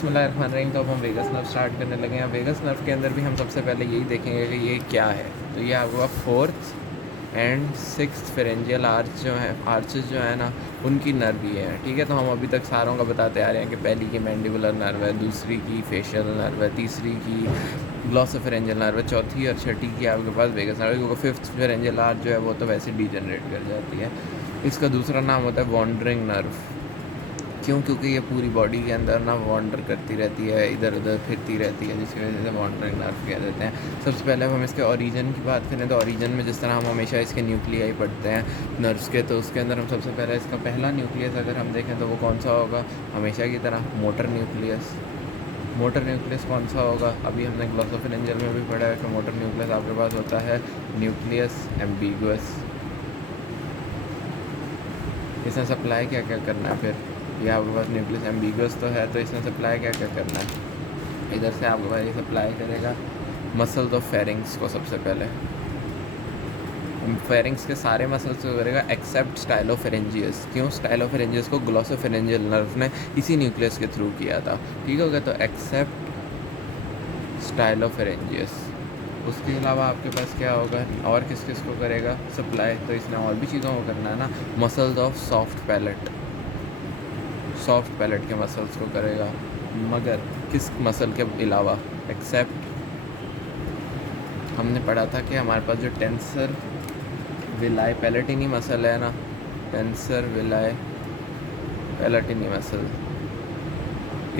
बिस्मिल्लाहिर्रहमानिर्रहीम। तो अब हम वेगस नर्व स्टार्ट करने लगे हैं। वेगस नर्व के अंदर भी हम सबसे पहले यही देखेंगे कि ये क्या है। तो ये आपका fourth and sixth pharyngeal arch जो है, आर्चेस जो है ना, उनकी नर्व ये है। ठीक है, तो हम अभी तक सारों का बताते आ रहे हैं कि पहली की मैंडिबुलर नर्व है, दूसरी की फेशियल नर्व है, तीसरी की ग्लॉसोफेरेंजियल नर्व है, चौथी और छठी की आपके पास वेगस नर्व है, क्योंकि फिफ्थ फेरेंजियल आर्च जो है वो तो वैसे डीजनरेट कर जाती है। इसका दूसरा नाम होता है वॉन्डरिंग नर्व। क्यों? क्योंकि ये पूरी बॉडी के अंदर ना वॉन्डर करती रहती है, इधर उधर फिरती रहती है, जिसकी वजह से वॉन्डरिंग नर्व कह देते हैं। सबसे पहले हम इसके ओरिजिन की बात करें तो ओरिजिन में जिस तरह हम हमेशा इसके न्यूक्लियाई पढ़ते हैं नर्व्स के, तो उसके अंदर हम सबसे पहले इसका पहला न्यूक्लियस अगर हम देखें तो वो कौन सा होगा? हमेशा की तरह मोटर न्यूक्लियस। मोटर न्यूक्लियस कौन सा होगा? अभी हमने ग्लॉसोफेरेंजियल में भी पढ़ा है कि मोटर न्यूक्लियस आपके पास होता है न्यूक्लियस एम्बिगुअस। इसने सप्लाई क्या क्या करना है फिर? ये आपके पास न्यूक्लियस एम्बिगुअस तो है, तो इसने सप्लाई क्या क्या करना है? इधर से आपके पास ये सप्लाई करेगा मसल्स ऑफ फेरिंग्स को। सबसे पहले फेरिंग्स के सारे मसल्स को करेगा एक्सेप्ट स्टाइलोफेरेंजियस। क्यों? स्टाइलोफेरेंजियस को ग्लॉसोफेरेंजियल नर्व ने इसी न्यूक्लियस के थ्रू किया था। ठीक हो गया, तो एक्सेप्ट स्टाइलोफेरेंजियस। उसके अलावा आपके पास क्या होगा और किस किस को करेगा सप्लाई? तो इसने और भी चीज़ों को करना है ना। Muscles of soft palate, soft palate के मसल्स को करेगा, मगर किस मसल के अलावा? एक्सेप्ट, हमने पढ़ा था कि हमारे पास जो टेंसर विलाई पैलेटिनी मसल है ना, टेंसर विलाई पैलेटिनी मसल,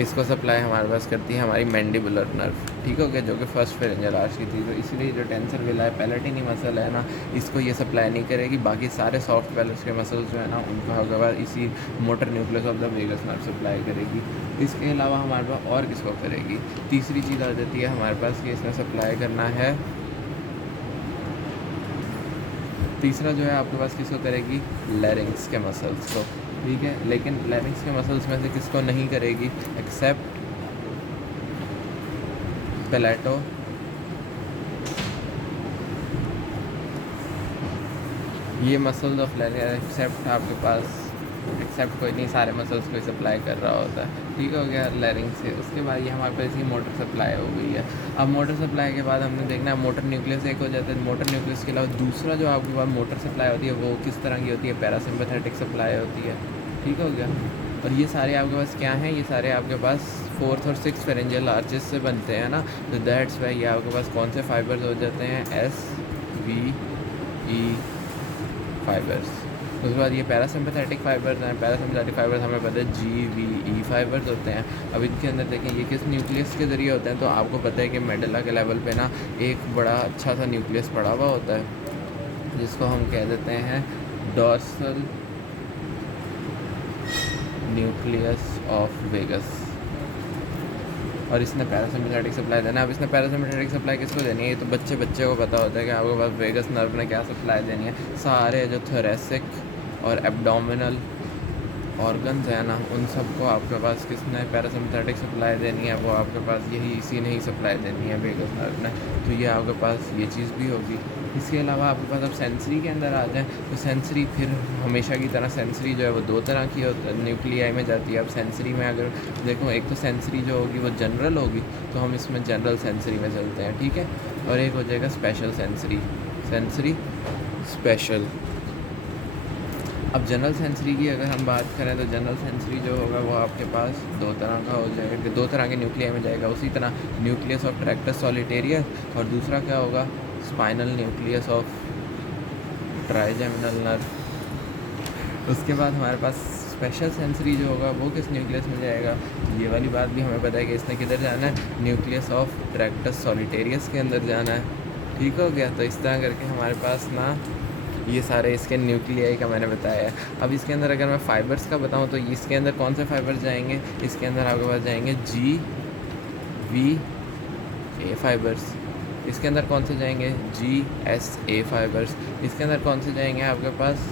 इसको सप्लाई हमारे पास करती है हमारी मैंडिबुलर नर्व। ठीक हो गया, जो कि फर्स्ट फेरेंजियल आर्च की थी। तो इसलिए जो टेंसर विलाई पैलेटिनी मसल है ना, इसको ये सप्लाई नहीं करेगी। बाकी सारे सॉफ्ट पैलेट्स के मसल्स जो है ना, उनका होगा बाद इसी motor nucleus of the vagus nerve supply करेगी। इसके अलावा हमारे पास और किसको करेगी? तीसरी चीज़ आ जाती है हमारे पास कि इसमें सप्लाई करना है, तीसरा जो है आपके पास किसको करेगी? लैरिंग्स के मसल्स को। ठीक है, लेकिन लैरिंग्स के मसल्स में से किसको नहीं करेगी? एक्सेप्ट पेलेटो, ये मसल्स ऑफ लैरिंग एक्सेप्ट आपके पास, एक्सेप्ट कोई नहीं, सारे मसल्स को सप्लाई कर रहा होता है। ठीक हो गया लैरिंग से। उसके बाद ये हमारे पास इसकी मोटर सप्लाई हो गई है। अब मोटर सप्लाई के बाद हमने देखना है मोटर न्यूक्लियस एक हो जाता है। मोटर न्यूक्लियस के अलावा दूसरा जो आपके पास मोटर सप्लाई होती है वो किस तरह की होती है? पैरासिम्पैथेटिक सप्लाई होती है। ठीक हो गया, और ये सारे आपके पास क्या हैं? ये सारे आपके पास फोर्थ और सिक्स फेरेंजियल आर्चेस से बनते हैं ना, तो दैट्स वाई ये आपके पास कौन से फाइबर्स हो जाते हैं? S V E fibres. उसके बाद ये पैरासिम्पैथेटिक फाइबर्स हैं। पैरासिम्पैथेटिक फाइबर्स हमें पता है जी वी ई फाइबर्स होते हैं। अब इनके अंदर देखें ये किस न्यूक्लियस के ज़रिए होते हैं, तो आपको पता है कि मेडुला के लेवल पे ना एक बड़ा अच्छा सा न्यूक्लियस पड़ा हुआ होता है, जिसको हम कह देते हैं डॉर्सल न्यूक्लियस ऑफ वेगस, और इसने पैरासिम्पैथेटिक सप्लाई देना है। अब इसने पैरासिम्पैथेटिक सप्लाई किसको देनी है? ये तो बच्चे को पता होता है कि आपके पास वेगस नर्व ने क्या सप्लाई देनी है। सारे जो थोरेसिक और एब्डोमिनल ऑर्गन्स हैं ना, उन सबको आपके पास किसने पैरासिम्पैथेटिक सप्लाई देनी है? वो आपके पास यही इसी ने ही सप्लाई देनी है, वेगस नर्व ने। तो ये आपके पास ये चीज़ भी होगी। इसके अलावा आपके पास अब सेंसरी के अंदर आ जाए तो सेंसरी फिर हमेशा की तरह सेंसरी जो है वो दो तरह की न्यूक्लियाई में जाती है। अब सेंसरी में अगर देखो, एक तो सेंसरी जो होगी वो जनरल होगी, तो हम इसमें जनरल सेंसरी में चलते हैं। ठीक है, और एक हो जाएगा स्पेशल सेंसरी, सेंसरी स्पेशल। अब जनरल सेंसरी की अगर हम बात करें तो जनरल सेंसरी जो होगा वो आपके पास दो तरह का हो जाएगा, दो तरह के न्यूक्लियाई में जाएगा। उसी तरह न्यूक्लियस ऑफ ट्रैक्टस सॉलिटेरियस, और दूसरा क्या होगा? Spinal nucleus of trigeminal nerve. उसके बाद हमारे पास स्पेशल सेंसरी जो होगा वो किस न्यूक्लियस में जाएगा? ये वाली बात भी हमें पता है कि इसने किधर जाना है? न्यूक्लियस ऑफ ट्रैक्टस सॉलिटेरियस के अंदर जाना है। ठीक हो गया, तो इस तरह करके हमारे पास ना ये सारे इसके न्यूक्लियाई का मैंने बताया है। अब इसके अंदर अगर मैं फाइबर्स का बताऊं तो इसके अंदर कौन से फाइबर्स जाएंगे? इसके अंदर आपके पास जाएंगे जी वी ए फाइबर्स। इसके अंदर कौन से जाएंगे? G S A fibres. इसके अंदर कौन से जाएंगे आपके पास?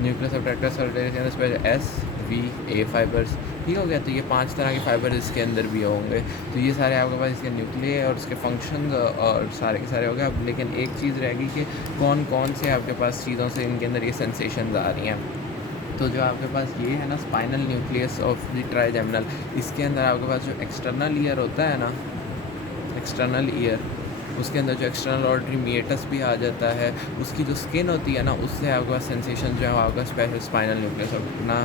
न्यूक्लियस ऑफ ट्रैक्टस सॉलिटेरियस के अंदर एस वी ए फाइबर्स। ठीक हो गया, तो ये 5 तरह के फाइबर इसके अंदर भी होंगे। तो ये सारे आपके पास इसके न्यूक्लियाई और उसके फंक्शन और सारे के सारे हो गए। अब लेकिन एक चीज़ रहेगी कि कौन कौन से आपके पास चीज़ों से इनके अंदर ये सेंसेशंस आ रही हैं। तो जो आपके पास ये है ना spinal nucleus of the trigeminal, इसके अंदर आपके पास जो एक्सटर्नल ईयर होता है ना, एक्सटर्नल ईयर, उसके अंदर जो एक्सटर्नल ऑडिटरी मीएटस भी आ जाता है, उसकी जो स्किन होती है ना, उससे आपके पास सेंसेशन जो है आपका स्पेशल स्पाइनल न्यूक्लियस और ना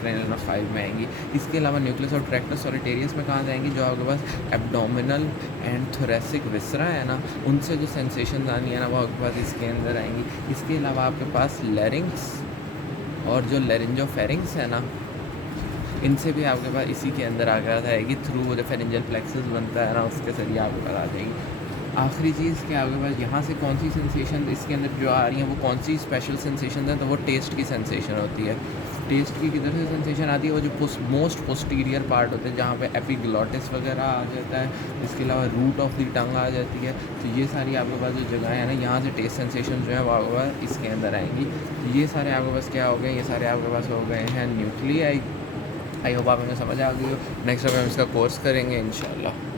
क्रेनियल नर्व 5 में आएंगी। इसके अलावा न्यूक्लियस और ट्रैक्टस सॉलिटेरियस में कहाँ जाएंगी, जो आपके पास एब्डोमिनल एंड थोरेसिक विसरा है ना, उनसे जो सेंसेशन आनी है ना वो आपके पास इसके अंदर आएंगी। इसके अलावा आपके पास लैरिंग्स और जो लेरिंजोफेरिंग्स है ना, इनसे भी आपके पास इसी के अंदर आकर आएगी, थ्रू वो जो फेरिंजियल प्लेक्सस बनता है ना, उसके जरिए आपके पास आ जाएगी। आखिरी चीज़ कि आपके पास यहाँ से कौन सी सेंसेशन इसके अंदर जो आ रही हैं वो कौन सी स्पेशल सेंसेशन है, तो वो टेस्ट की सेंसेशन होती है। टेस्ट की किधर से सेंसेशन आती है, वो जो मोस्ट पोस्टीरियर पार्ट होते हैं जहाँ पे एपिग्लॉटिस वगैरह आ जाता है, इसके अलावा रूट ऑफ द टंग आ जाती है। तो ये सारी आपके पास जो जगह है ना, यहाँ से टेस्ट सेंसेशन जो है वो आपके पास इसके अंदर आएंगी। तो ये सारे आपके पास क्या हो गए, ये सारे आपके पास हो गए हैं न्यूक्लियाई। आई होप आप हमें समझ आ गई हो। नेक्स्ट टाइम हम इसका कोर्स करेंगे इंशाल्लाह।